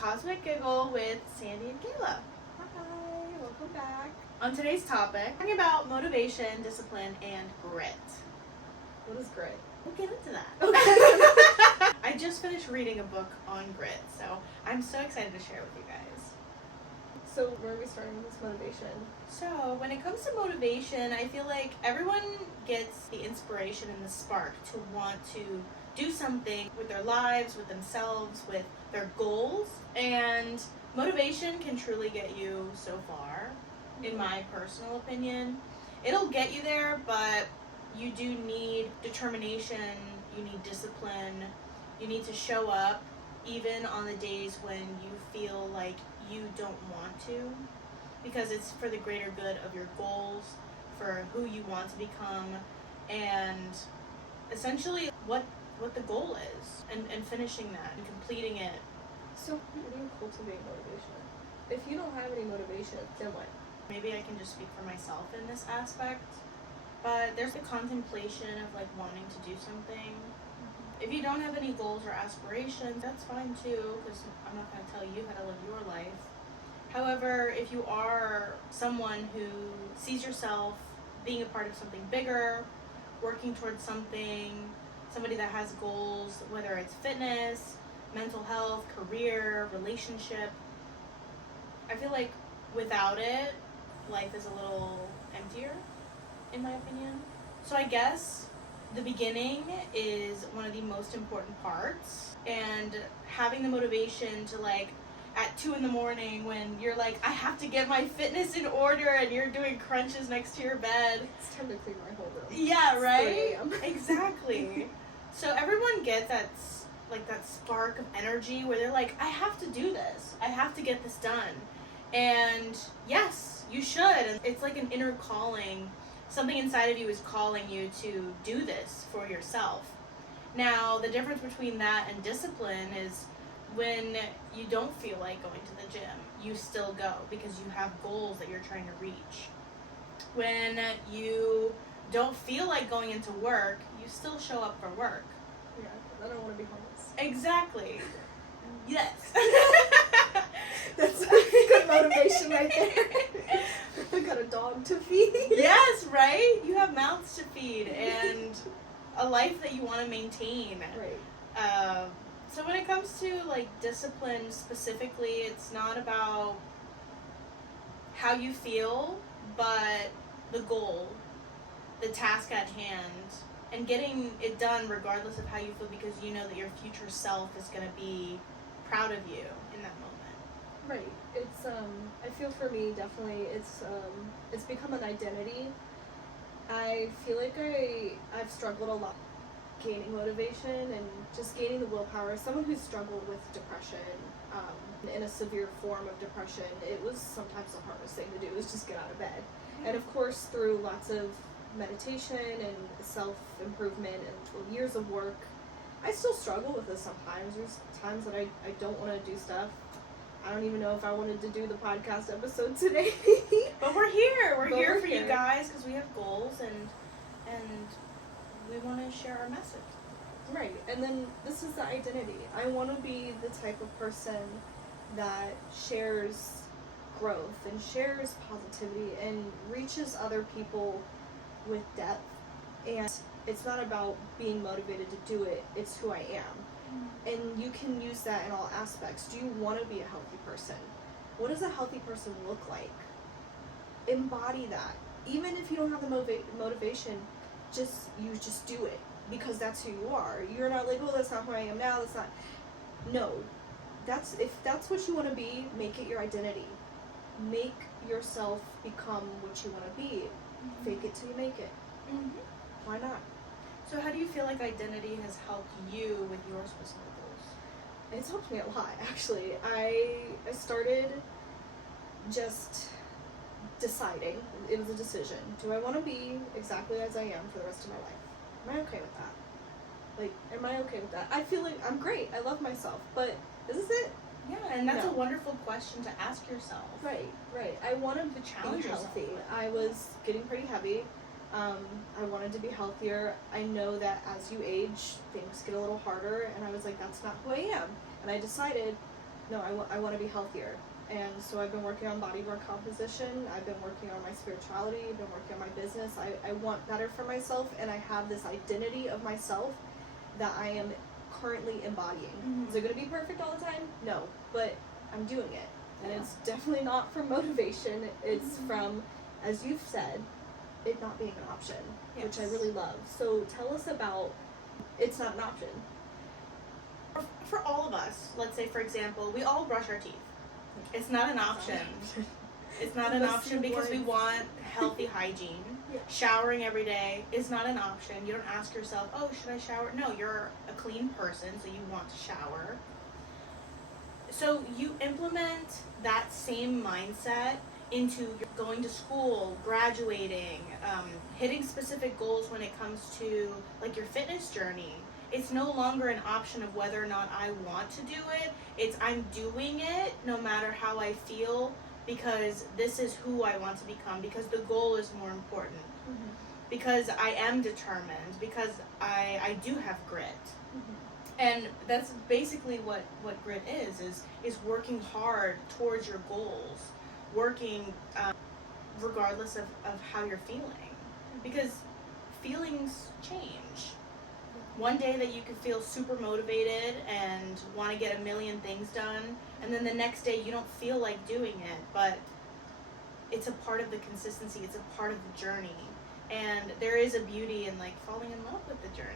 Cosmic Giggle with Sandy and Kayla. Hi, welcome back. On today's topic, talking about motivation, discipline, and grit. What is grit? We'll get into that. Okay. I just finished reading a book on grit, so I'm so excited to share it with you guys. So where are we starting with this motivation? So when it comes to motivation, I feel like everyone gets the inspiration and the spark to want to do something with their lives, with themselves, with their goals. And motivation can truly get you so far, in my personal opinion. It'll get you there, but you do need determination, you need discipline, you need to show up even on the days when you feel like you don't want to, because it's for the greater good of your goals, for who you want to become, and essentially what the goal is, and finishing that and completing it. So how do you cultivate motivation? If you don't have any motivation, then what? Maybe I can just speak for myself in this aspect, but there's the contemplation of like wanting to do something. If you don't have any goals or aspirations, that's fine too, because I'm not going to tell you how to live your life. However, if you are someone who sees yourself being a part of something bigger, working towards something, somebody that has goals, whether it's fitness, mental health, career, relationship, I feel like without it, life is a little emptier, in my opinion. So I guess the beginning is one of the most important parts, and having the motivation to like at 2 a.m. when you're like, I have to get my fitness in order, and you're doing crunches next to your bed. It's time to clean my whole room. Yeah, right? It's 3 a.m. Exactly. So everyone gets that spark of energy where they're like, I have to do this. I have to get this done. And yes, you should. And it's like an inner calling. Something inside of you is calling you to do this for yourself. Now, the difference between that and discipline is when you don't feel like going to the gym, you still go because you have goals that you're trying to reach. When you don't feel like going into work, you still show up for work. Yeah, because I don't want to be homeless. Exactly. Yes. That's good motivation right there. I got a dog to feed. Yes, right? You have mouths to feed and a life that you want to maintain. Right. So when it comes to like discipline specifically, it's not about how you feel, but the goal, the task at hand, and getting it done regardless of how you feel, because you know that your future self is going to be proud of you in that moment. Right. It's I feel for me definitely it's become an identity. I feel like I've struggled a lot gaining motivation and just gaining the willpower. Someone who struggled with depression, in a severe form of depression, it was sometimes the hardest thing to do was just get out of bed. And of course, through lots of meditation and self-improvement and years of work, I still struggle with this sometimes. There's times that I don't want to do stuff. I don't even know if I wanted to do the podcast episode today. But we're here. We're But here we're for here. you guys because we have goals and we want to share our message. Right, and then this is the identity. I want to be the type of person that shares growth and shares positivity and reaches other people with depth. And it's not about being motivated to do it, it's who I am. And you can use that in all aspects. Do you want to be a healthy person? What does a healthy person look like? Embody that. Even if you don't have the motivation, you just do it because that's who you are. You're not like, oh, that's not who I am now. That's not. No, if that's what you want to be, make it your identity. Make yourself become what you want to be. Fake it till you make it. Why not? So how do you feel like identity has helped you with your specific goals? It's helped me a lot, actually. I started just deciding. It was a decision. Do I want to be exactly as I am for the rest of my life? Am I okay with that? Like, am I okay with that? I feel like I'm great. I love myself. But is this it? Yeah, and that's No. a wonderful question to ask yourself. Right. I wanted To to challenge be yourself. healthy. I was getting pretty heavy. I wanted to be healthier. I know that as you age, things get a little harder, and I was like, that's not who I am. And I decided, no, I want to be healthier. And so I've been working on body composition. I've been working on my spirituality. I've been working on my business. I want better for myself, and I have this identity of myself that I am currently embodying. Mm-hmm. Is it going to be perfect all the time? No, but I'm doing it. And Yeah. it's definitely not from motivation. It's Mm-hmm. from, as you've said, it not being an option, which I Yes. really love. So tell us about it's not an option. For all of us, let's say for example, we all brush our teeth. It's not an option. It's not an Unless option you because we want- want healthy hygiene. Yeah. Showering every day is not an option. You don't ask yourself, oh, should I shower? No, you're a clean person, so you want to shower. So you implement that same mindset into your going to school, graduating, hitting specific goals when it comes to like your fitness journey. It's no longer an option of whether or not I want to do it. It's I'm doing it no matter how I feel because this is who I want to become, because the goal is more important, Mm-hmm. because I am determined, because I do have grit. Mm-hmm. And that's basically what grit is working hard towards your goals, working regardless of how you're feeling, because feelings change. One day that you could feel super motivated and want to get a million things done, and then the next day you don't feel like doing it, but it's a part of the consistency, it's a part of the journey, and there is a beauty in like falling in love with the journey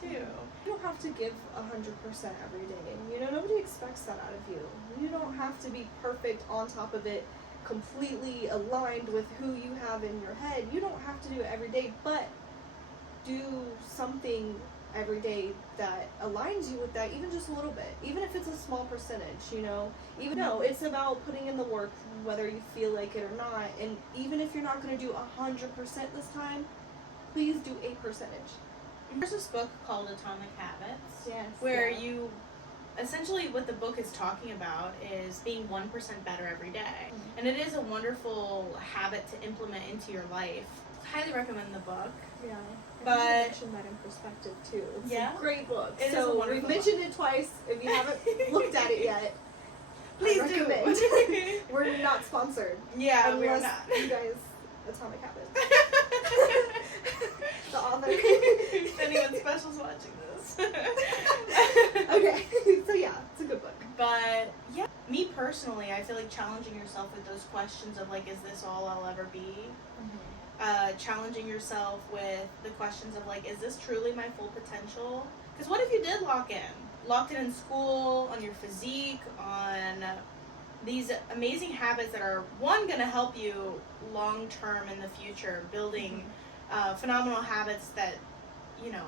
too. You don't have to give 100% every day. You know, nobody expects that out of you. You don't have to be perfect on top of it, completely aligned with who you have in your head. You don't have to do it every day, but do something every day that aligns you with that, even just a little bit, even if it's a small percentage, you know. Even though it's about putting in the work, whether you feel like it or not. And even if you're not going to do 100% this time, please do a percentage. There's this book called Atomic Habits, Yes. where you essentially what the book is talking about is being 1% better every day. Mhm. And it is a wonderful habit to implement into your life. Highly recommend the book. Yeah. But- I think you mentioned that in perspective too. It's Yeah? a great book. It is so a wonderful we've book. mentioned it twice. If you haven't looked at it yet, Please I do. recommend. We're not sponsored. Yeah, we're Unless not. you guys, Atomic Habits. The author. If anyone special's watching this. Okay, so yeah, it's a good book. But yeah, me personally, I feel like challenging yourself with those questions of like, is this all I'll ever be? Challenging yourself with the questions of like, is this truly my full potential? Because what if you did locked in school, on your physique, on these amazing habits that are one going to help you long term in the future, building phenomenal habits that, you know,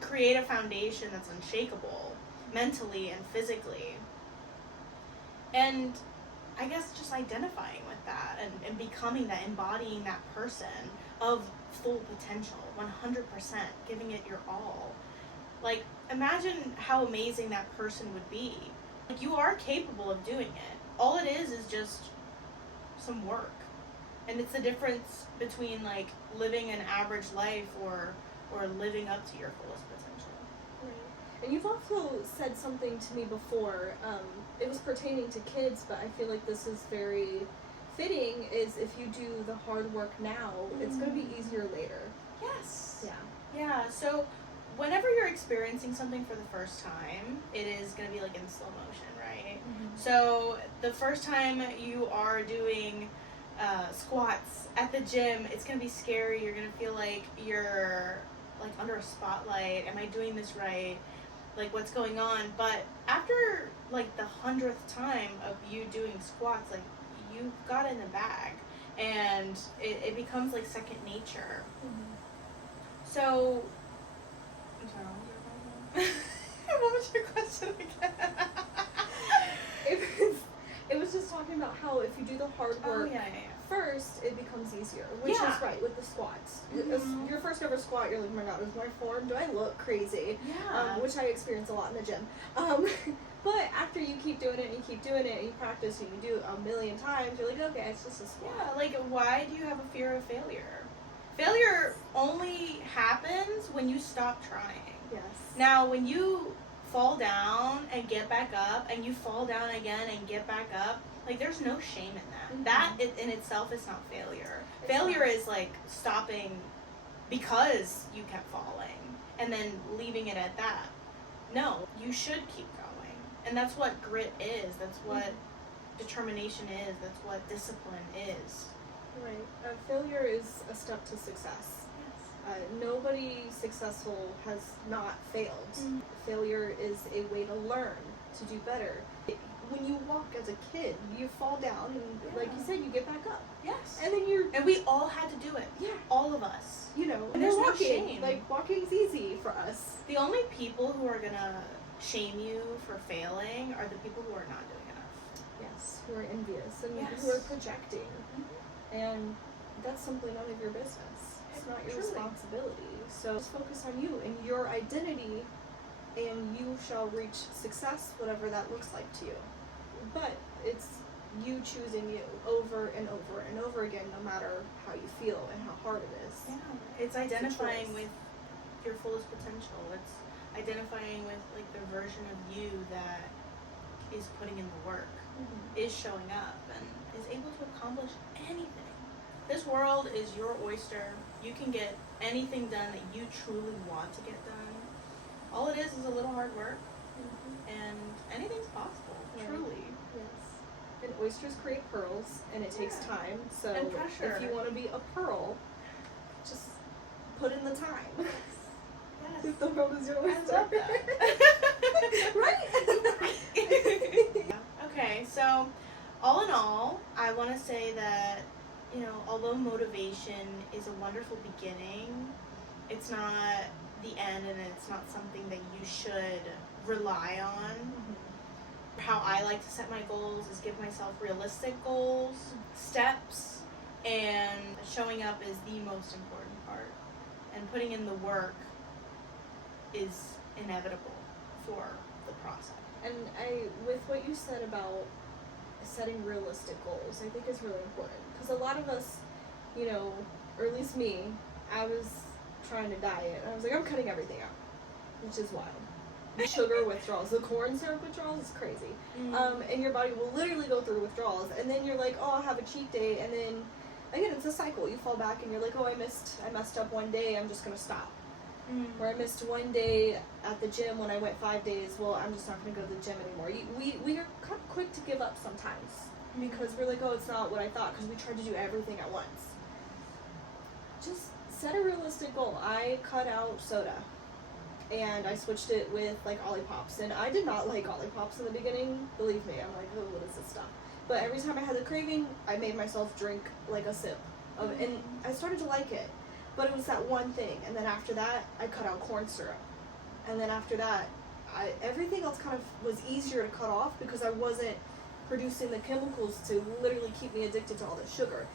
create a foundation that's unshakable mentally and physically. And I guess just identifying with that and becoming that, embodying that person of full potential, 100%, giving it your all. Like, imagine how amazing that person would be. Like, you are capable of doing it. All it is just some work. And it's the difference between, like, living an average life or living up to your fullest potential. Right. And you've also said something to me before. It was pertaining to kids, but I feel like this is very fitting, is if you do the hard work now, it's going to be easier later. Yes. Yeah. Yeah, so whenever you're experiencing something for the first time, it is going to be like in slow motion, right? So the first time you are doing squats at the gym, it's going to be scary. You're going to feel like you're like under a spotlight. Am I doing this right? Like, what's going on? But after like the 100th time of you doing squats, like, you've got it in the bag, and it becomes like second nature. So, I'm sorry, what was your question again? It was just talking about how if you do the hard work first, it becomes easier, which is right with the squats. Mhm. Your first ever squat, you're like, oh my god, is my form? Do I look crazy? Yeah. Which I experience a lot in the gym. But after you keep doing it and you keep doing it and you practice and you do it a million times, you're like, okay, it's just a squat. Yeah, like, why do you have a fear of failure? Failure only happens when you stop trying. Yes. Now, when you fall down and get back up, and you fall down again and get back up, like, there's no shame in that. Mhm. That in itself is not failure. It's Failure not. is like stopping because you kept falling and then leaving it at that. No, you should keep going. And that's what grit is. That's what determination is. That's what discipline is. Right. Failure is a step to success. Yes. Nobody successful has not failed. Mhm. Failure is a way to learn, to do better. When you walk as a kid, you fall down, and like you said, you get back up. Yes. And then you're, And we all had to do it. yeah, All of us. you know, And there's we're no walking. shame. Like, walking's easy for us. The only people who are gonna shame you for failing are the people who are not doing enough. Yes, who are envious and Yes. who are projecting. And that's simply none of your business. It's not your Truly. responsibility. So just focus on you and your identity, and you shall reach success, whatever that looks like to you. But it's you choosing you over and over and over again, no matter how you feel and how hard it is. Yeah. It's identifying choice. with your fullest potential. It's identifying with like the version of you that is putting in the work, is showing up, and is able to accomplish anything. This world is your oyster. You can get anything done that you truly want to get done. All it is a little hard work, and anything's possible. Right. Truly. Yes. And oysters create pearls, and it takes Yeah. time. So And pressure. if you want to be a pearl, just put in the time. Yes. If the world is your I oyster. love that. Right? Okay, so all in all, I want to say that, although motivation is a wonderful beginning, it's not the end, and it's not something that you should rely on. How I like to set my goals is give myself realistic goals, steps, and showing up is the most important part. And putting in the work is inevitable for the process. And with what you said about setting realistic goals, I think is really important. Because a lot of us, or at least me, I was trying to diet, and I was like, I'm cutting everything out, which is wild. The sugar withdrawals, the corn syrup withdrawals is crazy. And your body will literally go through withdrawals, and then you're like, oh, I'll have a cheat day, and then again, it's a cycle. You fall back, and you're like, oh, I messed up one day, I'm just gonna stop. Or I missed one day at the gym when I went 5 days. Well, I'm just not going to go to the gym anymore. We are kind of quick to give up sometimes because we're like, oh, it's not what I thought, because we tried to do everything at once. Just set a realistic goal. I cut out soda, and I switched it with like Ollipops, and I did not like Ollipops in the beginning. Believe me, I'm like, oh, what is this stuff? But every time I had the craving, I made myself drink like a sip of it, and I started to like it. But it was that one thing, and then after that, I cut out corn syrup. And then after that, everything else kind of was easier to cut off because I wasn't producing the chemicals to literally keep me addicted to all the sugar.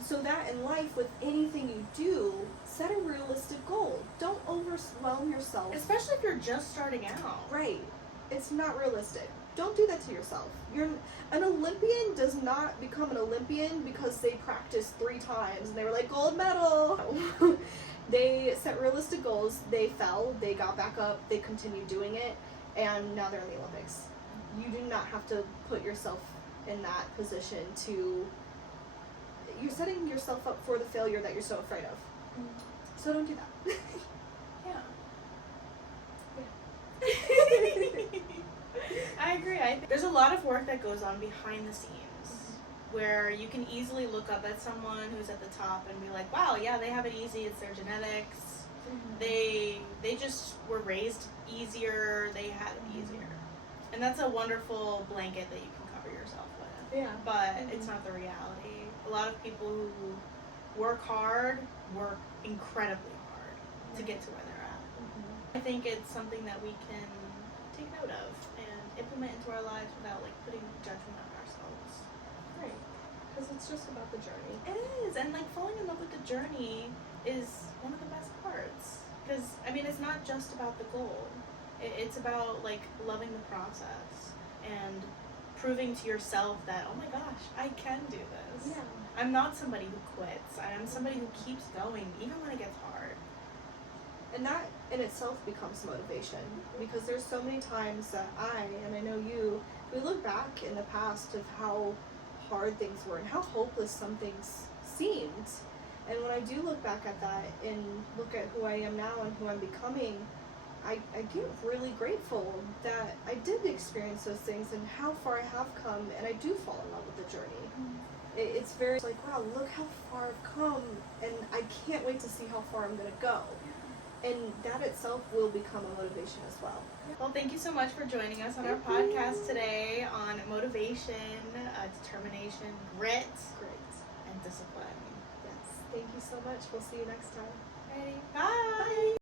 So that in life, with anything you do, set a realistic goal. Don't overwhelm yourself. Especially if you're just starting out. Right. It's not realistic. Don't do that to yourself. An Olympian does not become an Olympian because they practiced 3 times and they were like, gold medal. They set realistic goals. They fell. They got back up. They continued doing it. And now they're in the Olympics. You do not have to put yourself in that position you're setting yourself up for the failure that you're so afraid of. So don't do that. I agree. There's a lot of work that goes on behind the scenes where you can easily look up at someone who's at the top and be like, wow, yeah, they have it easy. It's their genetics. They just were raised easier. They had it easier. And that's a wonderful blanket that you can cover yourself with. Yeah. But it's not the reality. A lot of people who work hard work incredibly hard to get to where they're at. I think it's something that we can take note of and implement into our lives without like putting judgment on ourselves. Right. Because it's just about the journey. It is, and like falling in love with the journey is one of the best parts. Because it's not just about the goal. It's about like loving the process and proving to yourself that, oh my gosh, I can do this. Yeah. I'm not somebody who quits. I am somebody who keeps going even when it gets hard. And that in itself becomes motivation, because there's so many times that I know you, we look back in the past of how hard things were and how hopeless some things seemed. And when I do look back at that and look at who I am now and who I'm becoming, I get really grateful that I did experience those things and how far I have come, and I do fall in love with the journey. It's very like, wow, look how far I've come, and I can't wait to see how far I'm going to go. And that itself will become a motivation as well. Well, thank you so much for joining us on our podcast today on motivation, determination, grit, and discipline. Yes, thank you so much. We'll see you next time. Alrighty, bye!